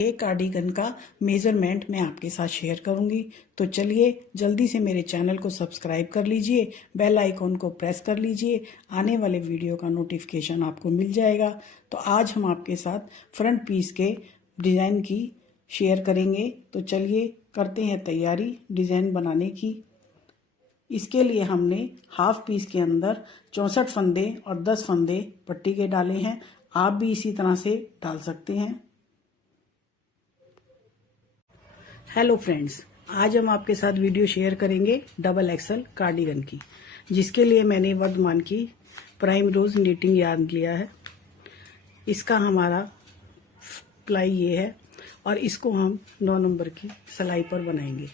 ये कार्डिगन का मेजरमेंट मैं आपके साथ शेयर करूंगी। तो चलिए जल्दी से मेरे चैनल को सब्सक्राइब कर लीजिए, बेल आइकॉन को प्रेस कर लीजिए, आने वाले वीडियो का नोटिफिकेशन आपको मिल जाएगा। तो आज हम आपके साथ फ्रंट पीस के डिज़ाइन की शेयर करेंगे। तो चलिए करते हैं तैयारी डिज़ाइन बनाने की। इसके लिए हमने हाफ पीस के अंदर 64 फंदे और 10 फंदे पट्टी के डाले हैं। आप भी इसी तरह से डाल सकते हैं। हेलो फ्रेंड्स, आज हम आपके साथ वीडियो शेयर करेंगे डबल एक्सल कार्डिगन की, जिसके लिए मैंने वर्धमान की प्राइम रोज नीटिंग यार्न लिया है। इसका हमारा प्लाई ये है और इसको हम 9 नंबर की सिलाई पर बनाएंगे।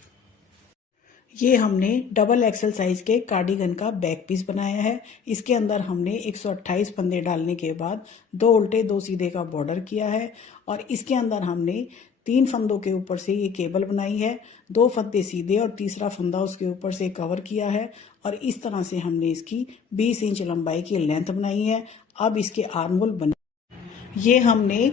ये हमने डबल एक्सल साइज के कार्डिगन का बैक पीस बनाया है। इसके अंदर हमने 128 फंदे डालने के बाद 2 उल्टे 2 सीधे का बॉर्डर किया है और इसके अंदर हमने 3 फंदों के ऊपर से ये केबल बनाई है, 2 फंदे सीधे और तीसरा फंदा उसके ऊपर से कवर किया है और इस तरह से हमने इसकी 20 इंच लंबाई की लेंथ बनाई है। अब इसके आर्म होल बने। ये हमने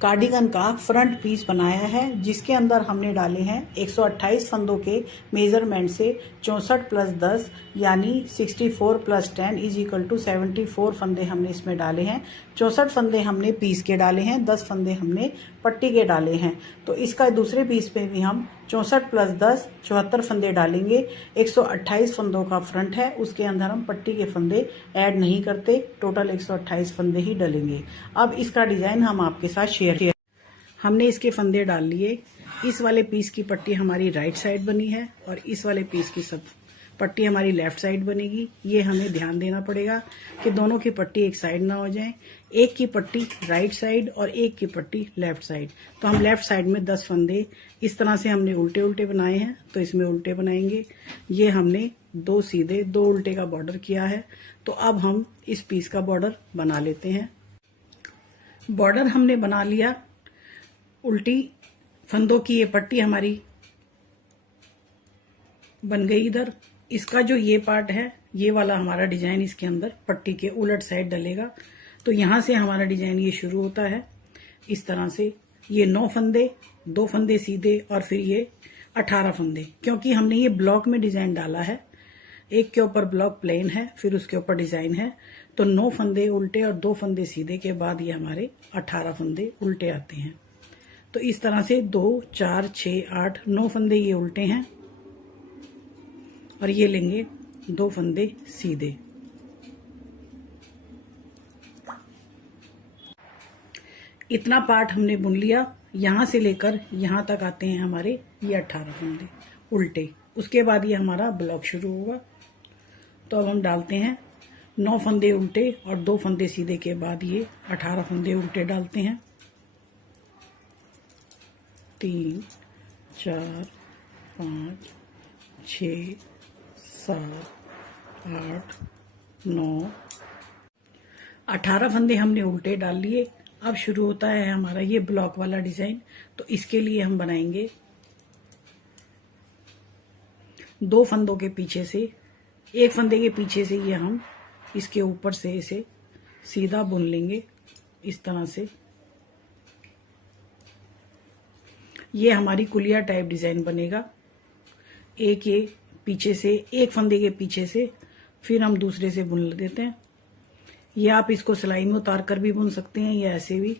कार्डिगन का फ्रंट पीस बनाया है, जिसके अंदर हमने डाले हैं 128 फंदों के मेजरमेंट से 64 प्लस 10 यानी 64 प्लस 10 इज इक्वल टू 74 फंदे हमने इसमें डाले हैं। 64 फंदे हमने पीस के डाले हैं, 10 फंदे हमने पट्टी के डाले हैं। तो इसका दूसरे पीस पे भी हम 64 प्लस 10 74 फंदे डालेंगे। 128 फंदों का फ्रंट है, उसके अंदर हम पट्टी के फंदे ऐड नहीं करते, टोटल 128 फंदे ही डलेंगे। अब इसका डिजाइन हम आपके साथ शेयर किया। हमने इसके फंदे डाल लिए। इस वाले पीस की पट्टी हमारी राइट साइड बनी है और इस वाले पीस की सब पट्टी हमारी लेफ्ट साइड बनेगी। ये हमें ध्यान देना पड़ेगा कि दोनों की पट्टी एक साइड ना हो जाए। एक की पट्टी राइट साइड और एक की पट्टी लेफ्ट साइड। तो हम लेफ्ट साइड में 10 फंदे इस तरह से हमने उल्टे उल्टे बनाए हैं, तो इसमें उल्टे बनाएंगे। ये हमने 2 सीधे 2 उल्टे का बॉर्डर किया है। तो अब हम इस पीस का बॉर्डर बना लेते हैं। बॉर्डर हमने बना लिया। उल्टी फंदों की ये पट्टी हमारी बन गई इधर। इसका जो ये पार्ट है, ये वाला हमारा डिजाइन इसके अंदर पट्टी के उलट साइड डलेगा। तो यहां से हमारा डिजाइन ये शुरू होता है इस तरह से। ये 9 फंदे, 2 फंदे सीधे और फिर ये 18 फंदे, क्योंकि हमने ये ब्लॉक में डिजाइन डाला है। एक के ऊपर ब्लॉक प्लेन है, फिर उसके ऊपर डिजाइन है। तो 9 फंदे उल्टे और 2 फंदे सीधे के बाद ये हमारे 18 फंदे उल्टे आते हैं। तो इस तरह से 2 4 6 8 9 फंदे ये उल्टे हैं और ये लेंगे 2 फंदे सीधे। इतना पार्ट हमने बुन लिया। यहां से लेकर यहां तक आते हैं हमारे ये 18 फंदे उल्टे। उसके बाद ये हमारा ब्लॉक शुरू होगा। तो अब हम डालते हैं 9 फंदे उल्टे और 2 फंदे सीधे के बाद ये 18 फंदे उल्टे डालते हैं। 3 4 5 6 7 8 9 18 फंदे हमने उल्टे डाल लिए। अब शुरू होता है हमारा ये ब्लॉक वाला डिजाइन। तो इसके लिए हम बनाएंगे 2 फंदों के पीछे से, एक फंदे के पीछे से ये हम इसके ऊपर से इसे सीधा बुन लेंगे इस तरह से। ये हमारी कुलिया टाइप डिजाइन बनेगा। एक ये पीछे से, एक फंदे के पीछे से, फिर हम दूसरे से बुन देते हैं। ये आप इसको सिलाई में उतार कर भी बुन सकते हैं या ऐसे भी।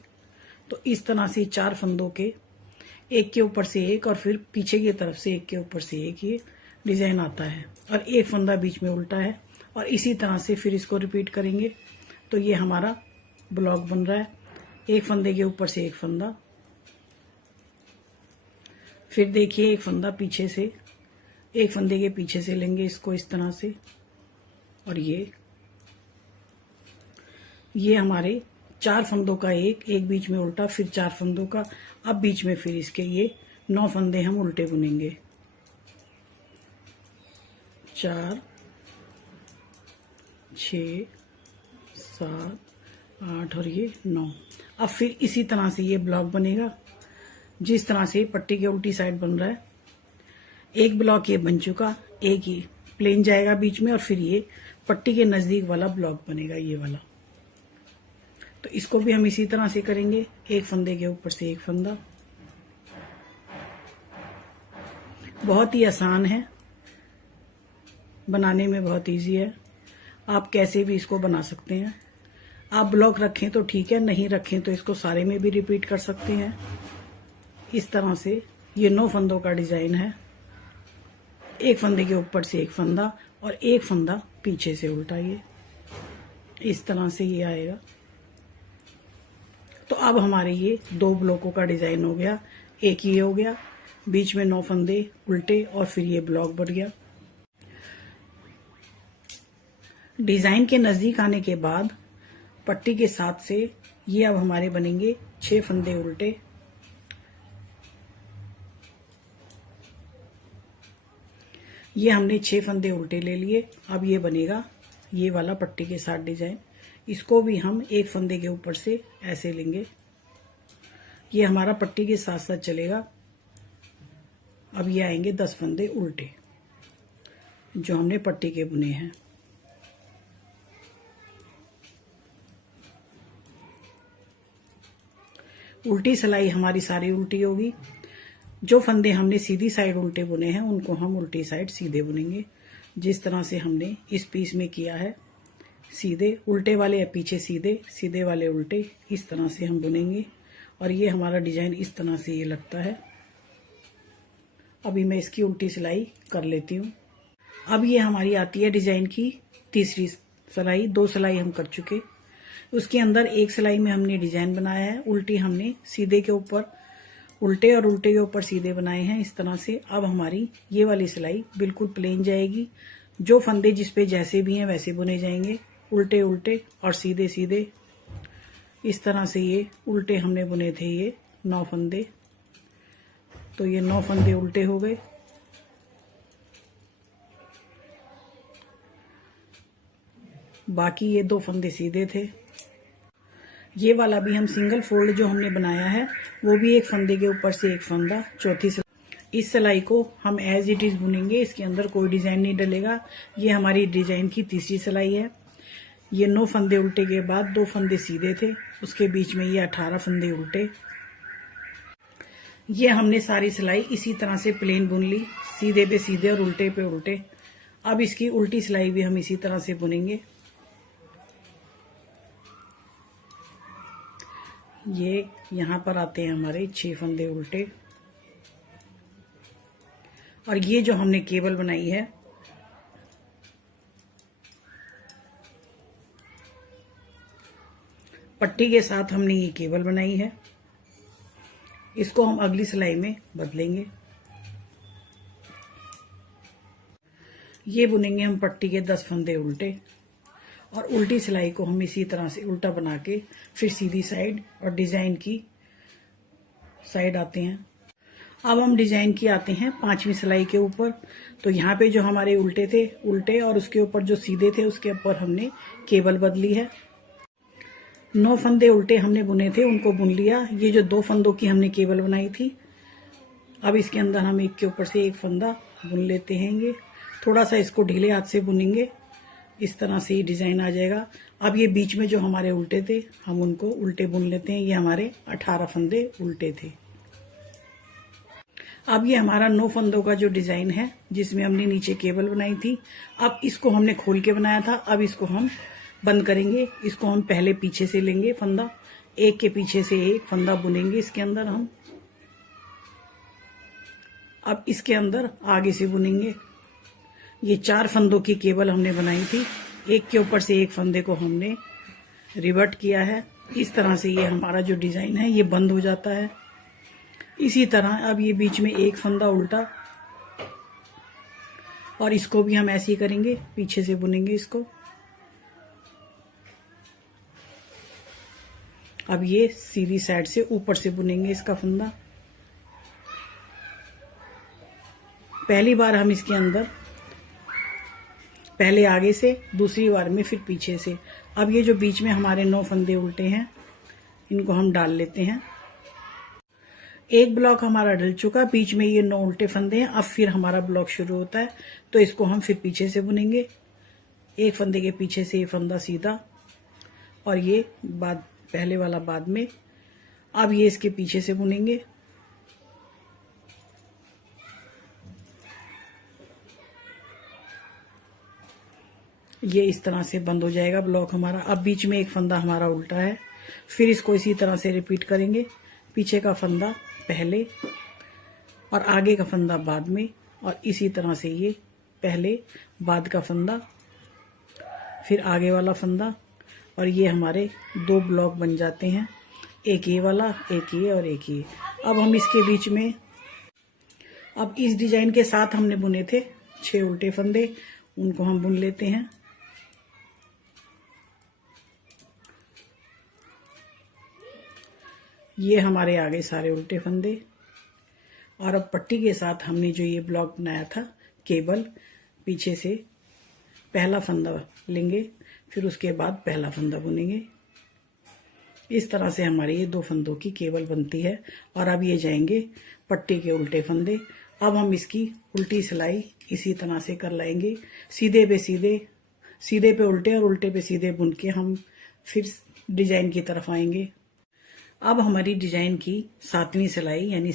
तो इस तरह से 4 फंदों के एक के ऊपर से एक और फिर पीछे की तरफ से एक के ऊपर से एक ये डिजाइन आता है और एक फंदा बीच में उल्टा है और इसी तरह से फिर इसको रिपीट करेंगे। तो ये हमारा ब्लॉक बन रहा है। एक फंदे के ऊपर से एक फंदा, फिर देखिए एक फंदा पीछे से, एक फंदे के पीछे से लेंगे इसको इस तरह से और ये हमारे 4 फंदों का एक बीच में उल्टा, फिर 4 फंदों का। अब बीच में फिर इसके ये 9 फंदे हम उल्टे बुनेंगे। 4 6 7 8 और ये 9। अब फिर इसी तरह से ये ब्लॉक बनेगा जिस तरह से पट्टी के उल्टी साइड बन रहा है। एक ब्लॉक ये बन चुका, एक ही प्लेन जाएगा बीच में और फिर ये पट्टी के नजदीक वाला ब्लॉक बनेगा ये वाला। तो इसको भी हम इसी तरह से करेंगे। एक फंदे के ऊपर से एक फंदा, बहुत ही आसान है, बनाने में बहुत इजी है। आप कैसे भी इसको बना सकते हैं। आप ब्लॉक रखें तो ठीक है, नहीं रखें तो इसको सारे में भी रिपीट कर सकते हैं। इस तरह से ये 9 फंदों का डिजाइन है। एक फंदे के ऊपर से एक फंदा और एक फंदा पीछे से उल्टा, ये इस तरह से ये आएगा। तो अब हमारे ये 2 ब्लॉकों का डिजाइन हो गया। एक ये हो गया, बीच में 9 फंदे उल्टे और फिर ये ब्लॉक बढ़ गया। डिजाइन के नजदीक आने के बाद पट्टी के साथ से ये अब हमारे बनेंगे 6 फंदे उल्टे। ये हमने 6 फंदे उल्टे ले लिए। अब ये बनेगा ये वाला पट्टी के साथ डिजाइन। इसको भी हम एक फंदे के ऊपर से ऐसे लेंगे। ये हमारा पट्टी के साथ साथ चलेगा। अब ये आएंगे 10 फंदे उल्टे जो हमने पट्टी के बुने हैं। उल्टी सिलाई हमारी सारी उल्टी होगी। जो फंदे हमने सीधी साइड उल्टे बुने हैं उनको हम उल्टी साइड सीधे बुनेंगे। जिस तरह से हमने इस पीस में किया है, सीधे उल्टे वाले पीछे सीधे, सीधे वाले उल्टे, इस तरह से हम बुनेंगे। और ये हमारा डिजाइन इस तरह से ये लगता है। अभी मैं इसकी उल्टी सिलाई कर लेती हूँ। अब ये हमारी आती है डिजाइन की तीसरी सिलाई। 2 सिलाई हम कर चुके। उसके अंदर एक सिलाई में हमने डिजाइन बनाया है। उल्टी हमने सीधे के ऊपर उल्टे और उल्टे के ऊपर सीधे बनाए हैं इस तरह से। अब हमारी ये वाली सिलाई बिल्कुल प्लेन जाएगी। जो फंदे जिस पे जैसे भी हैं वैसे बुने जाएंगे, उल्टे उल्टे और सीधे सीधे। इस तरह से ये उल्टे हमने बुने थे ये 9 फंदे, तो ये 9 फंदे उल्टे हो गए। बाकी ये 2 फंदे सीधे थे। ये वाला भी हम सिंगल फोल्ड जो हमने बनाया है वो भी एक फंदे के ऊपर से एक फंदा, चौथी सिलाई। इस सिलाई को हम एज इट इज बुनेंगे, इसके अंदर कोई डिजाइन नहीं डलेगा। ये हमारी डिजाइन की तीसरी सिलाई है। ये 9 फंदे उल्टे के बाद 2 फंदे सीधे थे, उसके बीच में ये 18 फंदे उल्टे। ये हमने सारी सिलाई इसी तरह से प्लेन बुन ली, सीधे पे सीधे और उल्टे पे उल्टे। अब इसकी उल्टी सिलाई भी हम इसी तरह से बुनेंगे। ये यहाँ पर आते हैं हमारे 6 फंदे उल्टे। और ये जो हमने केबल बनाई है, पट्टी के साथ हमने ये केबल बनाई है, इसको हम अगली सिलाई में बदलेंगे। ये बुनेंगे हम पट्टी के 10 फंदे उल्टे और उल्टी सिलाई को हम इसी तरह से उल्टा बना के फिर सीधी साइड और डिजाइन की साइड आते हैं। अब हम डिजाइन की आते हैं 5वीं सिलाई के ऊपर। तो यहाँ पे जो हमारे उल्टे थे उल्टे और उसके ऊपर जो सीधे थे उसके ऊपर हमने केबल बदली है। 9 फंदे उल्टे हमने बुने थे उनको बुन लिया। ये जो 2 फंदों की हमने केबल बनाई थी, अब इसके अंदर हम एक के ऊपर से एक फंदा बुन लेते हैं। ये थोड़ा सा इसको ढीले हाथ से बुनेंगे, इस तरह से ये डिजाइन आ जाएगा। अब ये बीच में जो हमारे उल्टे थे हम उनको उल्टे बुन लेते हैं। ये हमारे 18 फंदे उल्टे थे। अब ये हमारा 9 फंदों का जो डिजाइन है जिसमें हमने नीचे केबल बनाई थी, अब इसको हमने खोल के बनाया था। अब इसको हम बंद करेंगे। इसको हम पहले पीछे से लेंगे फंदा, एक के पीछे से एक फंदा बुनेंगे इसके अंदर हम। अब इसके अंदर आगे से बुनेंगे। ये 4 फंदों की केबल हमने बनाई थी, एक के ऊपर से एक फंदे को हमने रिवर्ट किया है। इस तरह से ये हमारा जो डिजाइन है ये बंद हो जाता है। इसी तरह अब ये बीच में एक फंदा उल्टा और इसको भी हम ऐसे ही करेंगे, पीछे से बुनेंगे इसको। अब ये सीधी साइड से ऊपर से बुनेंगे इसका फंदा। पहली बार हम इसके अंदर पहले आगे से, दूसरी बार में फिर पीछे से। अब ये जो बीच में हमारे 9 फंदे उल्टे हैं इनको हम डाल लेते हैं। एक ब्लॉक हमारा डल चुका, बीच में ये 9 उल्टे फंदे हैं। अब फिर हमारा ब्लॉक शुरू होता है, तो इसको हम फिर पीछे से बुनेंगे। एक फंदे के पीछे से ये फंदा सीधा और ये बाद पहले वाला बाद में। अब ये इसके पीछे से बुनेंगे। ये इस तरह से बंद हो जाएगा ब्लॉक हमारा। अब बीच में एक फंदा हमारा उल्टा है, फिर इसको इसी तरह से रिपीट करेंगे। पीछे का फंदा पहले और आगे का फंदा बाद में, और इसी तरह से ये पहले बाद का फंदा, फिर आगे वाला फंदा, और ये हमारे 2 ब्लॉक बन जाते हैं, एक ये वाला, एक ये और एक ये। अब हम इसके बीच में, अब इस डिजाइन के साथ हमने बुने थे 6 उल्टे फंदे, उनको हम बुन लेते हैं। ये हमारे आगे सारे उल्टे फंदे, और अब पट्टी के साथ हमने जो ये ब्लॉक बनाया था केबल, पीछे से पहला फंदा लेंगे, फिर उसके बाद पहला फंदा बुनेंगे। इस तरह से हमारे ये 2 फंदों की केबल बनती है। और अब ये जाएंगे पट्टी के उल्टे फंदे। अब हम इसकी उल्टी सिलाई इसी तरह से कर लाएंगे, सीधे पे सीधे, सीधे पे उल्टे और उल्टे पे सीधे बुन के हम फिर डिजाइन की तरफ आएंगे। अब हमारी डिजाइन की 7वीं सिलाई यानी